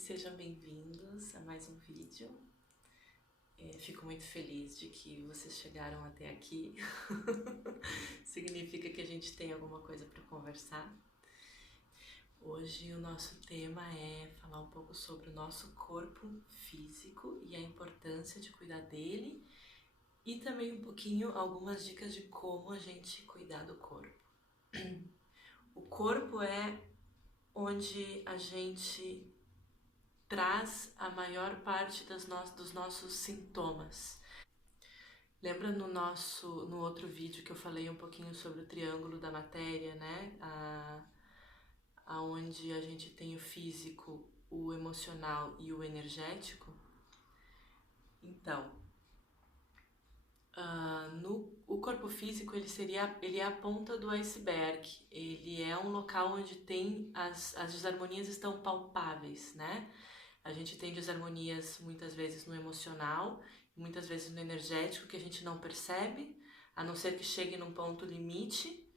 sejam bem-vindos a mais um vídeo. Fico muito feliz de que vocês chegaram até aqui. Significa que a gente tem alguma coisa para conversar. Hoje o nosso tema é falar um pouco sobre o nosso corpo físico e a importância de cuidar dele e também um pouquinho algumas dicas de como a gente cuidar do corpo. O corpo é onde a gente traz a maior parte dos nossos sintomas. Lembra no outro vídeo que eu falei um pouquinho sobre o triângulo da matéria, né? Aonde a gente tem o físico, o emocional e o energético? Então, o corpo físico ele é a ponta do iceberg. Ele é um local onde tem as desarmonias estão palpáveis, né? A gente tem desarmonias muitas vezes no emocional, muitas vezes no energético que a gente não percebe, a não ser que chegue num ponto limite,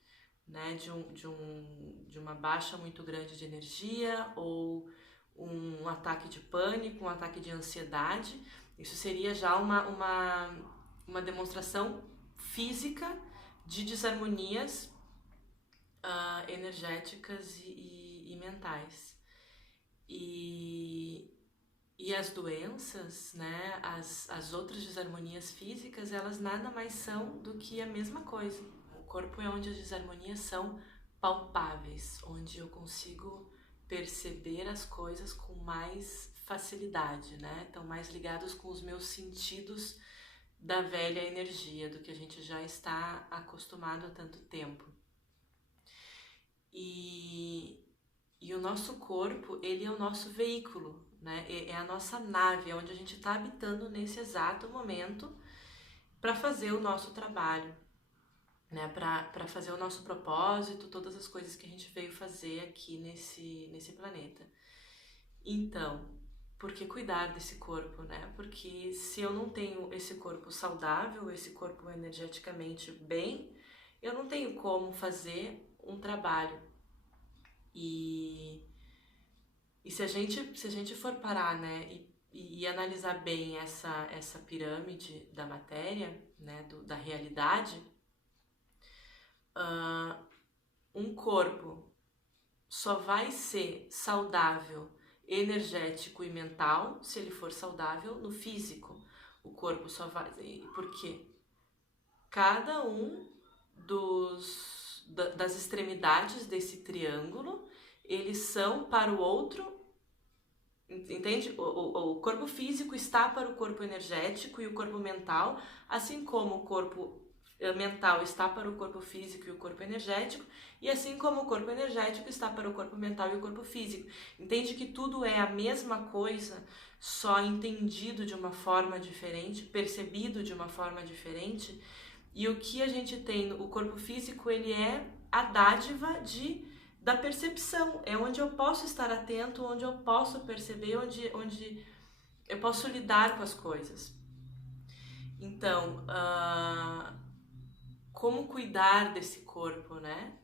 né, de uma baixa muito grande de energia ou um ataque de pânico, um ataque de ansiedade. Isso seria já uma demonstração física de desarmonias energéticas e mentais. E as doenças, né, as outras desarmonias físicas, elas nada mais são do que a mesma coisa. O corpo é onde as desarmonias são palpáveis, onde eu consigo perceber as coisas com mais facilidade, né? Estão mais ligados com os meus sentidos da velha energia, do que a gente já está acostumado há tanto tempo. E o nosso corpo, ele é o nosso veículo, né? É a nossa nave, é onde a gente está habitando nesse exato momento para fazer o nosso trabalho, né? Para fazer o nosso propósito, todas as coisas que a gente veio fazer aqui nesse planeta. Então, por que cuidar desse corpo, né? Porque se eu não tenho esse corpo saudável, esse corpo energeticamente bem, eu não tenho como fazer um trabalho. E se a gente for parar, né, e analisar bem essa pirâmide da matéria, né, da realidade, um corpo só vai ser saudável, energético e mental se ele for saudável no físico. O corpo só vai... Porque cada um das extremidades desse triângulo, eles são para o outro, entende? O corpo físico está para o corpo energético e o corpo mental, assim como o corpo mental está para o corpo físico e o corpo energético, e assim como o corpo energético está para o corpo mental e o corpo físico. Entende que tudo é a mesma coisa, só entendido de uma forma diferente, percebido de uma forma diferente. E o que a gente tem, o corpo físico, ele é a dádiva da percepção, é onde eu posso estar atento, onde eu posso perceber, onde eu posso lidar com as coisas. Então, como cuidar desse corpo, né?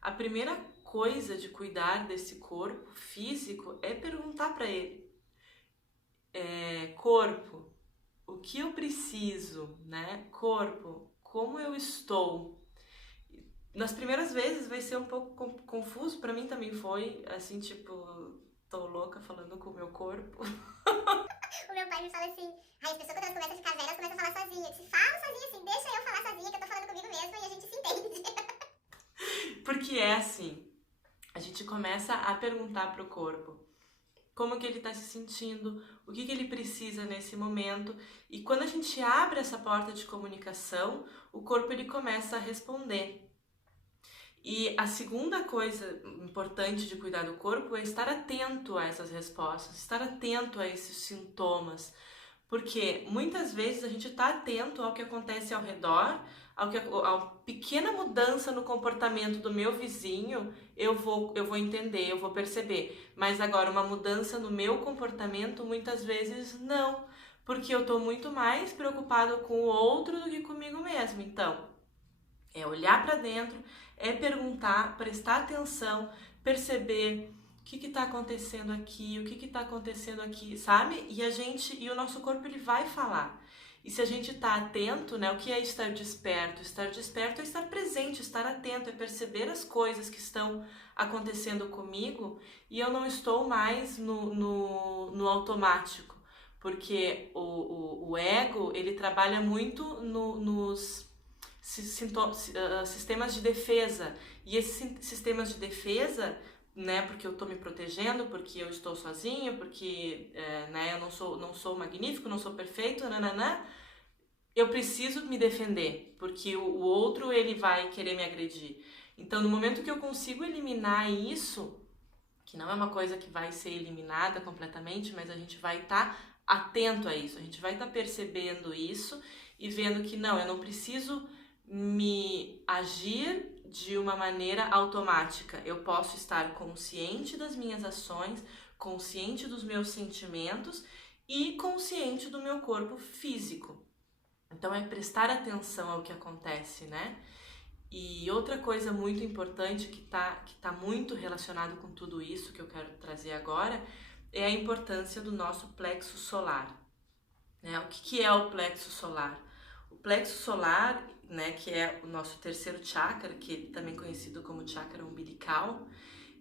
A primeira coisa de cuidar desse corpo físico é perguntar para ele, corpo, o que eu preciso, né? Corpo, como eu estou? Nas primeiras vezes vai ser um pouco confuso, pra mim também foi, assim, tipo, tô louca falando com o meu corpo. O meu pai me fala assim, as pessoas quando elas começam a ficar velhas, começam a falar sozinha. Se fala sozinha assim, deixa eu falar sozinha que eu tô falando comigo mesma e a gente se entende. Porque é assim, a gente começa a perguntar pro corpo como que ele tá se sentindo, o que ele precisa nesse momento, e quando a gente abre essa porta de comunicação, o corpo ele começa a responder. E a segunda coisa importante de cuidar do corpo é estar atento a essas respostas, estar atento a esses sintomas, porque muitas vezes a gente está atento ao que acontece ao redor, a pequena mudança no comportamento do meu vizinho, eu vou entender, eu vou perceber, mas agora uma mudança no meu comportamento muitas vezes não, porque eu estou muito mais preocupado com o outro do que comigo mesmo. Então, é olhar para dentro, é perguntar, prestar atenção, perceber o que está acontecendo aqui, o que está acontecendo aqui, sabe? E o nosso corpo ele vai falar. E se a gente está atento, né? O que é estar desperto? Estar desperto é estar presente, estar atento, é perceber as coisas que estão acontecendo comigo e eu não estou mais no automático, porque o ego, ele trabalha muito nos sistemas de defesa, e esses sistemas de defesa, né, porque eu estou me protegendo, porque eu estou sozinho, porque né, eu não sou magnífico, não sou perfeito, nananã, eu preciso me defender, porque o outro ele vai querer me agredir. Então, no momento que eu consigo eliminar isso, que não é uma coisa que vai ser eliminada completamente, mas a gente vai estar atento a isso, a gente vai estar percebendo isso e vendo que não, eu não preciso me agir de uma maneira automática. Eu posso estar consciente das minhas ações, consciente dos meus sentimentos e consciente do meu corpo físico. Então é prestar atenção ao que acontece, né? E outra coisa muito importante que tá muito relacionado com tudo isso que eu quero trazer agora é a importância do nosso plexo solar, né? O que é o plexo solar? O plexo solar, né, que é o nosso terceiro chakra, que é também conhecido como chakra umbilical,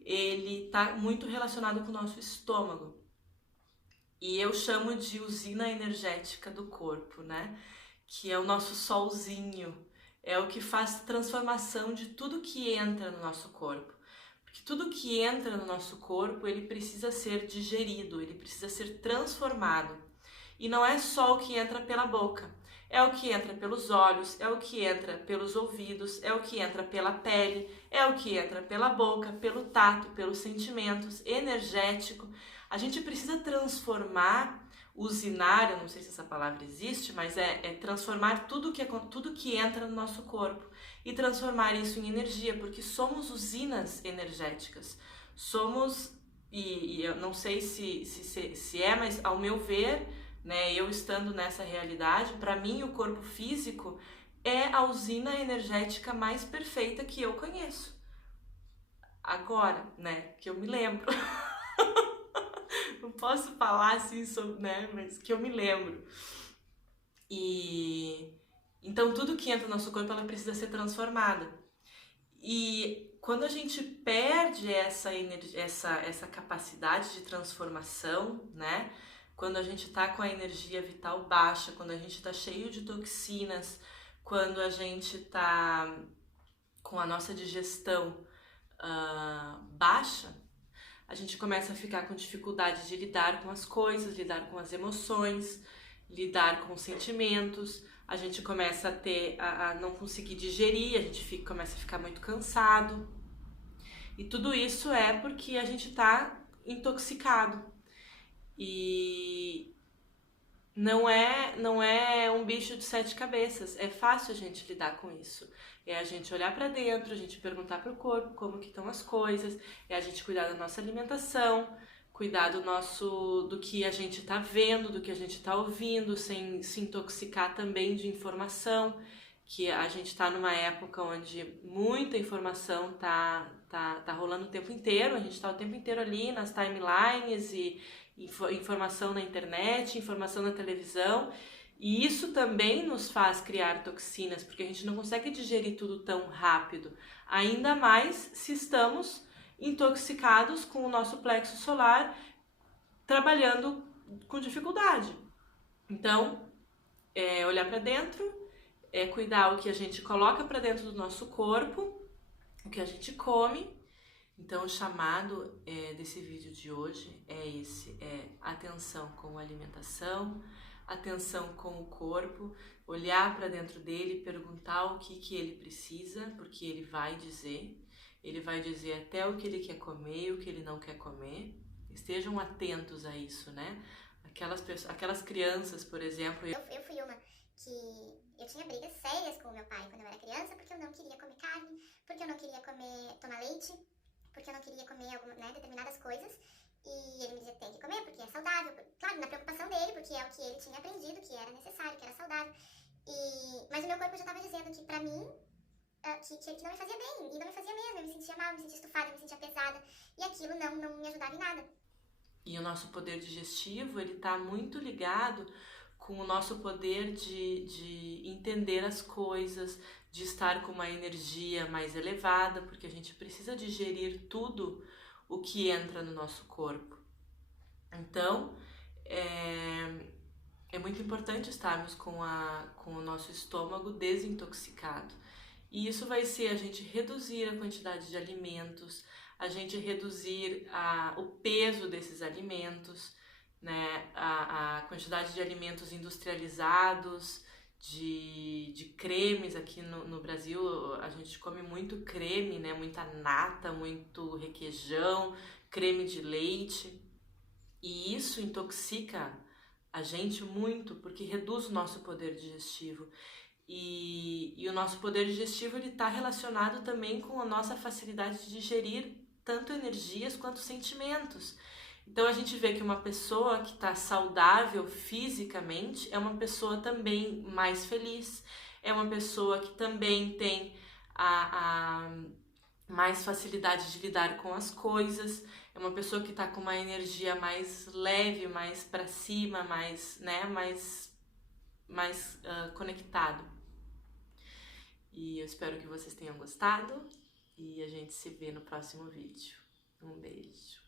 ele tá muito relacionado com o nosso estômago. E eu chamo de usina energética do corpo, né? Que é o nosso solzinho, é o que faz transformação de tudo que entra no nosso corpo. Porque tudo que entra no nosso corpo, ele precisa ser digerido, ele precisa ser transformado. E não é só o que entra pela boca, é o que entra pelos olhos, é o que entra pelos ouvidos, é o que entra pela pele, é o que entra pela boca, pelo tato, pelos sentimentos, energético. A gente precisa transformar, usinar, eu não sei se essa palavra existe, mas é transformar tudo que entra no nosso corpo e transformar isso em energia, porque somos usinas energéticas. Somos, e eu não sei se é, mas ao meu ver, né, eu estando nessa realidade, para mim o corpo físico é a usina energética mais perfeita que eu conheço. Agora, né, que eu me lembro. Não posso falar assim, né, mas que eu me lembro. E então tudo que entra no nosso corpo, ela precisa ser transformada. E quando a gente perde essa capacidade de transformação, né? Quando a gente tá com a energia vital baixa, quando a gente tá cheio de toxinas, quando a gente tá com a nossa digestão baixa, a gente começa a ficar com dificuldade de lidar com as coisas, lidar com as emoções, lidar com os sentimentos, a gente começa a não conseguir digerir, a gente começa a ficar muito cansado. E tudo isso é porque a gente tá intoxicado. E não é um bicho de 7 cabeças, é fácil a gente lidar com isso. É a gente olhar para dentro, a gente perguntar para o corpo como que estão as coisas, é a gente cuidar da nossa alimentação, cuidar do que a gente está vendo, do que a gente está ouvindo, sem se intoxicar também de informação, que a gente está numa época onde muita informação tá rolando o tempo inteiro, a gente está o tempo inteiro ali nas timelines e informação na internet, informação na televisão, e isso também nos faz criar toxinas, porque a gente não consegue digerir tudo tão rápido, ainda mais se estamos intoxicados com o nosso plexo solar, trabalhando com dificuldade. Então, é olhar para dentro, é cuidar o que a gente coloca para dentro do nosso corpo, o que a gente come. Então, o chamado desse vídeo de hoje é atenção com a alimentação, atenção com o corpo, olhar para dentro dele, perguntar o que ele precisa, porque ele vai dizer até o que ele quer comer e o que ele não quer comer. Estejam atentos a isso, né? Aquelas crianças, por exemplo... Eu fui uma que eu tinha brigas sérias com o meu pai quando eu era criança, porque eu não queria comer carne, porque eu não queria tomar leite, porque eu não queria comer determinadas coisas, e ele me dizia que tem que comer porque é saudável, claro, na preocupação dele, porque é o que ele tinha aprendido, que era necessário, que era saudável, mas o meu corpo já estava dizendo que pra mim que não me fazia bem, e não me fazia mesmo, eu me sentia mal, eu me sentia estufada, eu me sentia pesada, e aquilo não me ajudava em nada. E o nosso poder digestivo, ele tá muito ligado com o nosso poder de entender as coisas, de estar com uma energia mais elevada, porque a gente precisa digerir tudo o que entra no nosso corpo. Então, é muito importante estarmos com o nosso estômago desintoxicado. E isso vai ser a gente reduzir a quantidade de alimentos, a gente reduzir o peso desses alimentos, né? A quantidade de alimentos industrializados, de cremes. Aqui no Brasil a gente come muito creme, né? Muita nata, muito requeijão, creme de leite. E isso intoxica a gente muito, porque reduz o nosso poder digestivo. E o nosso poder digestivo está relacionado também com a nossa facilidade de digerir tanto energias quanto sentimentos. Então a gente vê que uma pessoa que está saudável fisicamente é uma pessoa também mais feliz, é uma pessoa que também tem mais facilidade de lidar com as coisas, é uma pessoa que está com uma energia mais leve, mais para cima, mais, né, mais conectado. E eu espero que vocês tenham gostado e a gente se vê no próximo vídeo. Um beijo!